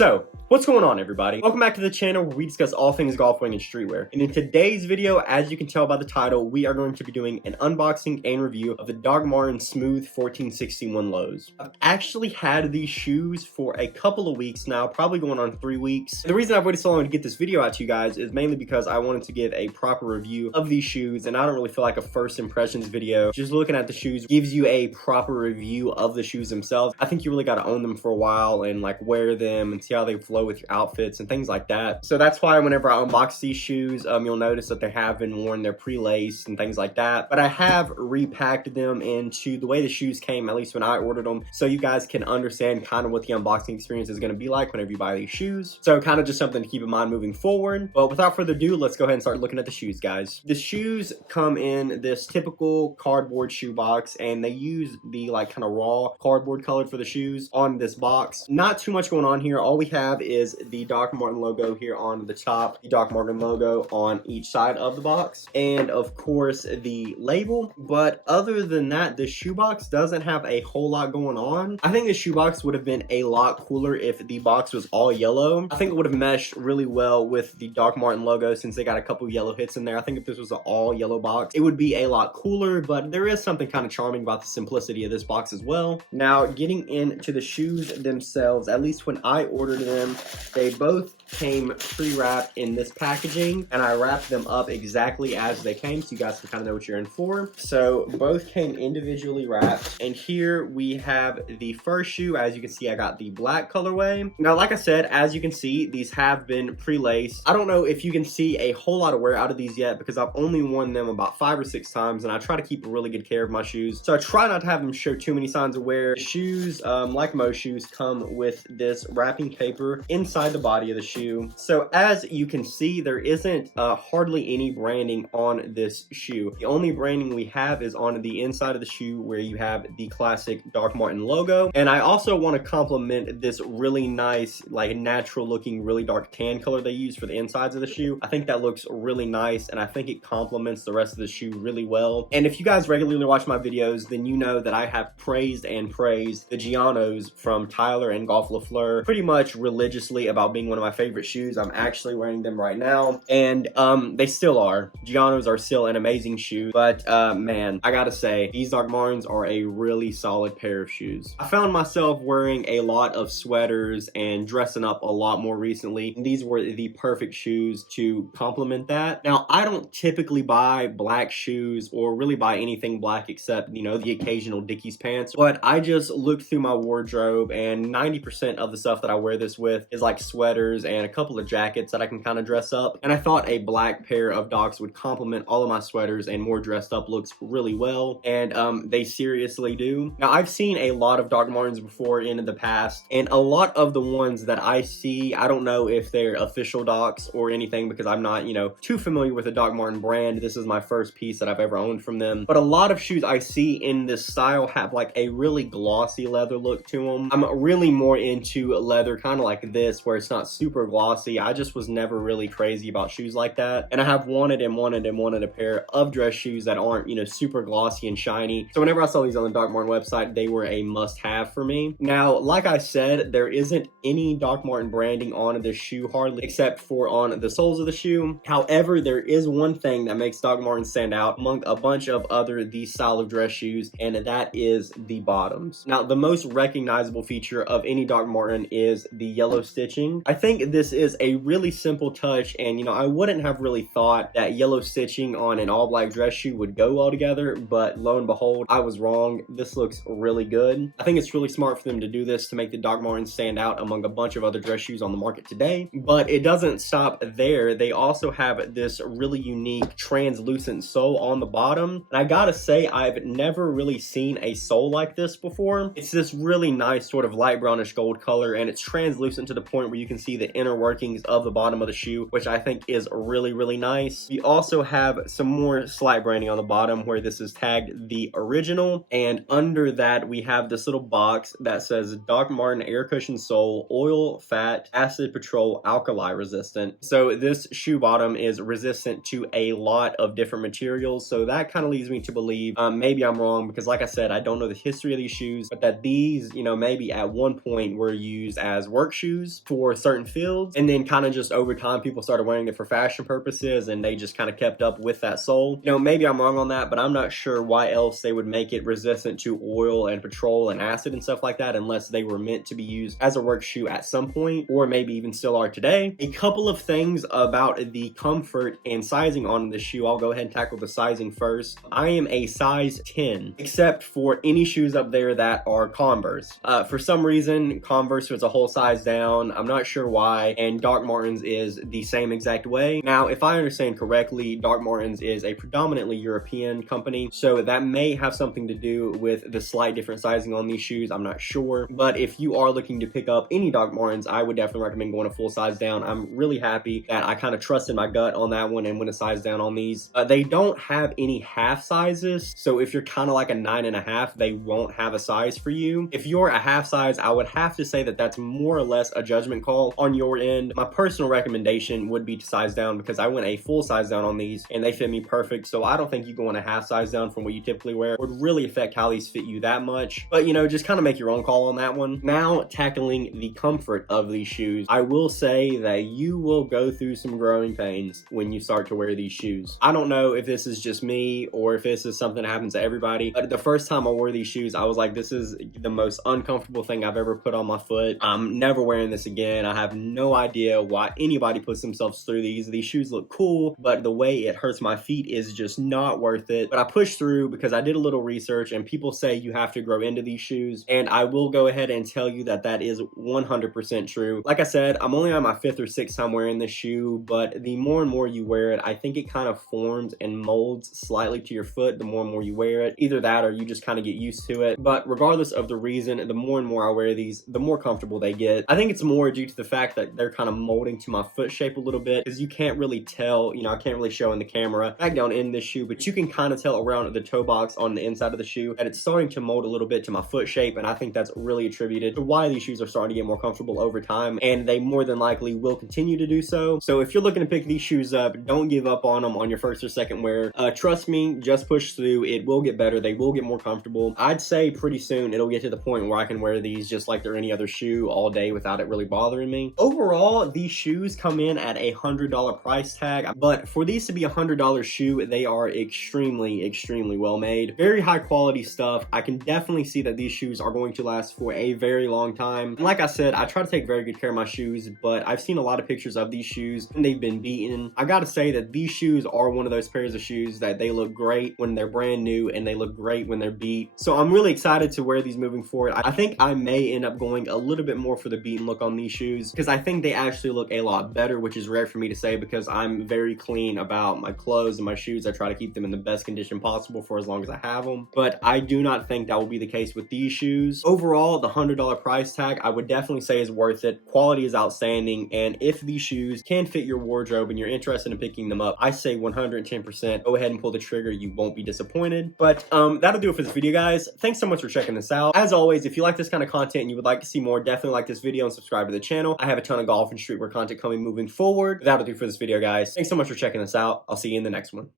So, what's going on, everybody? Welcome back to the channel where we discuss all things golf, wing, and streetwear. And in today's video, as you can tell by the title, we are going to be doing an unboxing and review of the Dr. Marten Smooth 1461 Lows. I've actually had these shoes for a couple of weeks now, probably going on 3 weeks. The reason I've waited so long to get this video out to you guys is mainly because I wanted to give a proper review of these shoes, and I don't really feel like a first impressions video, just looking at the shoes, gives you a proper review of the shoes themselves. I think you really got to own them for a while and like wear them and see how they flow with your outfits and things like that. So that's why whenever I unbox these shoes, you'll notice that they have been worn, they're pre-laced and things like that. But I have repacked them into the way the shoes came, at least when I ordered them, so you guys can understand kind of what the unboxing experience is going to be like whenever you buy these shoes. So kind of just something to keep in mind moving forward. But without further ado, let's go ahead and start looking at the shoes, guys. The shoes come in this typical cardboard shoe box, and they use the like kind of raw cardboard color for the shoes on this box. Not too much going on here. All we have is the Dr. Marten logo here on the top, the Dr. Marten logo on each side of the box, and of course the label. But other than that, the shoebox doesn't have a whole lot going on. I think the shoebox would have been a lot cooler if the box was all yellow. I think it would have meshed really well with the Dr. Marten logo since they got a couple yellow hits in there. I think if this was an all yellow box, it would be a lot cooler, but there is something kind of charming about the simplicity of this box as well. Now, getting into the shoes themselves, at least when I ordered them, they both came pre-wrapped in this packaging, and I wrapped them up exactly as they came so you guys can kind of know what you're in for. So both came individually wrapped, and here we have the first shoe. As you can see, I got the black colorway. Now, like I said, as you can see, these have been pre-laced. I don't know if you can see a whole lot of wear out of these yet because I've only worn them about 5 or 6 times, and I try to keep really good care of my shoes, so I try not to have them show too many signs of wear. The shoes, like most shoes, come with this wrapping paper inside the body of the shoe. So as you can see, there isn't hardly any branding on this shoe. The only branding we have is on the inside of the shoe where you have the classic Dr. Marten logo. And I also want to compliment this really nice, like natural looking, really dark tan color they use for the insides of the shoe. I think that looks really nice, and I think it complements the rest of the shoe really well. And if you guys regularly watch my videos, then you know that I have praised the Gianos from Tyler and Golf FLEUR pretty much religiously about being one of my favorite shoes. I'm actually wearing them right now, and they still are. Gianos are still an amazing shoe, but man, I gotta say, these Dr. Martens are a really solid pair of shoes. I found myself wearing a lot of sweaters and dressing up a lot more recently, and these were the perfect shoes to complement that. Now, I don't typically buy black shoes or really buy anything black except, you know, the occasional Dickies pants, but I just looked through my wardrobe, and 90% of the stuff that I wear this with is like sweaters and a couple of jackets that I can kind of dress up, and I thought a black pair of Docs would complement all of my sweaters and more dressed up looks really well, and they seriously do. Now, I've seen a lot of Dr. Martens before in the past, and a lot of the ones that I see, I don't know if they're official Docs or anything because I'm not, you know, too familiar with the Dr. Marten brand. This is my first piece that I've ever owned from them, but a lot of shoes I see in this style have like a really glossy leather look to them. I'm really more into leather kind of like this where it's not super glossy. I just was never really crazy about shoes like that, and I have wanted a pair of dress shoes that aren't, you know, super glossy and shiny. So whenever I saw these on the Dr. Marten website, they were a must-have for me. Now, like I said, there isn't any Dr. Marten branding on this shoe hardly, except for on the soles of the shoe. However, there is one thing that makes Dr. Marten stand out among a bunch of other these style of dress shoes, and that is the bottoms. Now, the most recognizable feature of any Dr. Marten is the yellow stitching. I think this is a really simple touch, and you know, I wouldn't have really thought that yellow stitching on an all black dress shoe would go well together, but lo and behold, I was wrong. This looks really good. I think it's really smart for them to do this to make the Dr. Marten stand out among a bunch of other dress shoes on the market today, but it doesn't stop there. They also have this really unique translucent sole on the bottom, and I gotta say, I've never really seen a sole like this before. It's this really nice sort of light brownish gold color, and it's translucent to the point where you can see the inner workings of the bottom of the shoe, which I think is really, really nice. We also have some more slight branding on the bottom where this is tagged the original, and under that we have this little box that says Dr. Marten air cushion sole, oil, fat, acid patrol, alkali resistant. So this shoe bottom is resistant to a lot of different materials, so that kind of leads me to believe, maybe I'm wrong because like I said, I don't know the history of these shoes, but that these, you know, maybe at one point were used as work shoes for certain fields, and then kind of just over time people started wearing it for fashion purposes, and they just kind of kept up with that sole. You know, maybe I'm wrong on that, but I'm not sure why else they would make it resistant to oil and petrol and acid and stuff like that, unless they were meant to be used as a work shoe at some point, or maybe even still are today. A couple of things about the comfort and sizing on this shoe. I'll go ahead and tackle the sizing first. I am a size 10, except for any shoes up there that are Converse. For some reason, Converse was a whole size down. I'm not sure why, and Doc Martens is the same exact way. Now, if I understand correctly, Doc Martens is a predominantly European company, so that may have something to do with the slight different sizing on these shoes. I'm not sure, but if you are looking to pick up any Doc Martens, I would definitely recommend going a full size down. I'm really happy that I kind of trusted my gut on that one and went a size down on these. They don't have any half sizes, so if you're kind of like a 9.5, they won't have a size for you. If you're a half size, I would have to say that that's more or less a judgment call on your end. My personal recommendation would be to size down, because I went a full size down on these and they fit me perfect, so I don't think you going a half size down from what you typically wear would really affect how these fit you that much. But you know, just kind of make your own call on that one. Now, tackling the comfort of these shoes, I will say that you will go through some growing pains when you start to wear these shoes. I don't know if this is just me or if this is something that happens to everybody, but the first time I wore these shoes, I was like, this is the most uncomfortable thing I've ever put on my foot. I'm never wearing this again. I have no idea why anybody puts themselves through these. These shoes look cool, but the way it hurts my feet is just not worth it. But I pushed through because I did a little research, and people say you have to grow into these shoes, and I will go ahead and tell you that that is 100% true. Like I said, I'm only on my 5th or 6th time wearing this shoe, but the more and more you wear it, I think it kind of forms and molds slightly to your foot the more and more you wear it. Either that or you just kind of get used to it. But regardless of the reason, the more and more I wear these, the more comfortable they get. I think it's more due to the fact that they're kind of molding to my foot shape a little bit, because you can't really tell, you know, I can't really show in the camera back down in this shoe, but you can kind of tell around the toe box on the inside of the shoe that it's starting to mold a little bit to my foot shape, and I think that's really attributed to why these shoes are starting to get more comfortable over time, and they more than likely will continue to do so. So if you're looking to pick these shoes up, don't give up on them on your first or second wear. Trust me, just push through. It will get better. They will get more comfortable. I'd say pretty soon it'll get to the point where I can wear these just like they're any other shoe all day without it really bothering me. Overall, these shoes come in at a $100 price tag, but for these to be a $100 shoe, they are extremely well made. Very high quality stuff. I can definitely see that these shoes are going to last for a very long time. And like I said, I try to take very good care of my shoes, but I've seen a lot of pictures of these shoes and they've been beaten. I gotta say that these shoes are one of those pairs of shoes that they look great when they're brand new and they look great when they're beat. So I'm really excited to wear these moving forward. I think I may end up going a little bit more for the beaten look on these shoes, because I think they actually look a lot better, which is rare for me to say because I'm very clean about my clothes and my shoes. I try to keep them in the best condition possible for as long as I have them, but I do not think that will be the case with these shoes. Overall, the $100 price tag, I would definitely say is worth it. Quality is outstanding, and if these shoes can fit your wardrobe and you're interested in picking them up, I say 110% go ahead and pull the trigger. You won't be disappointed. But that'll do it for this video, guys. Thanks so much for checking this out. As always, if you like this kind of content and you would like to see more, definitely like this video and subscribe to the channel. I have a ton of golf and streetwear content coming moving forward. That'll do for this video, guys. Thanks so much for checking this out. I'll see you in the next one.